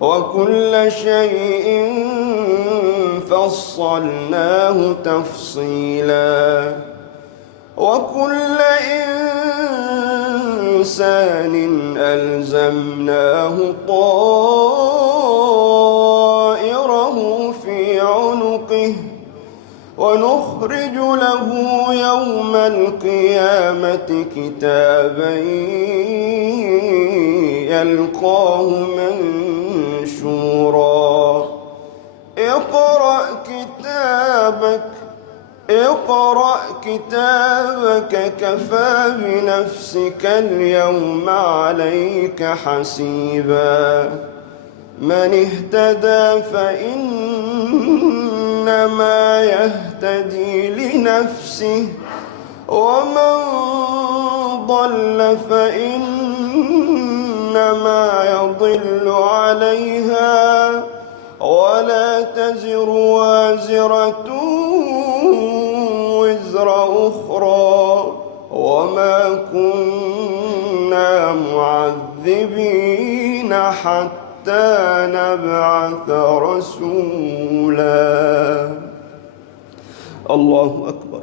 وكل شيء فصلناه تفصيلا وكل إنسان ألزمناه طائره في عنقه ونخرج له يوم القيامة كتابا يلقاه منشورا اقرأ كتابك كفى بنفسك اليوم عليك حسيبا من اهتدى فإنما يهتدي لنفسه ومن ضل فإنما يضل عليها ولا تزر وازرة وزر أخرى وما كنا معذبين حتى نبعث رسولا. الله أكبر.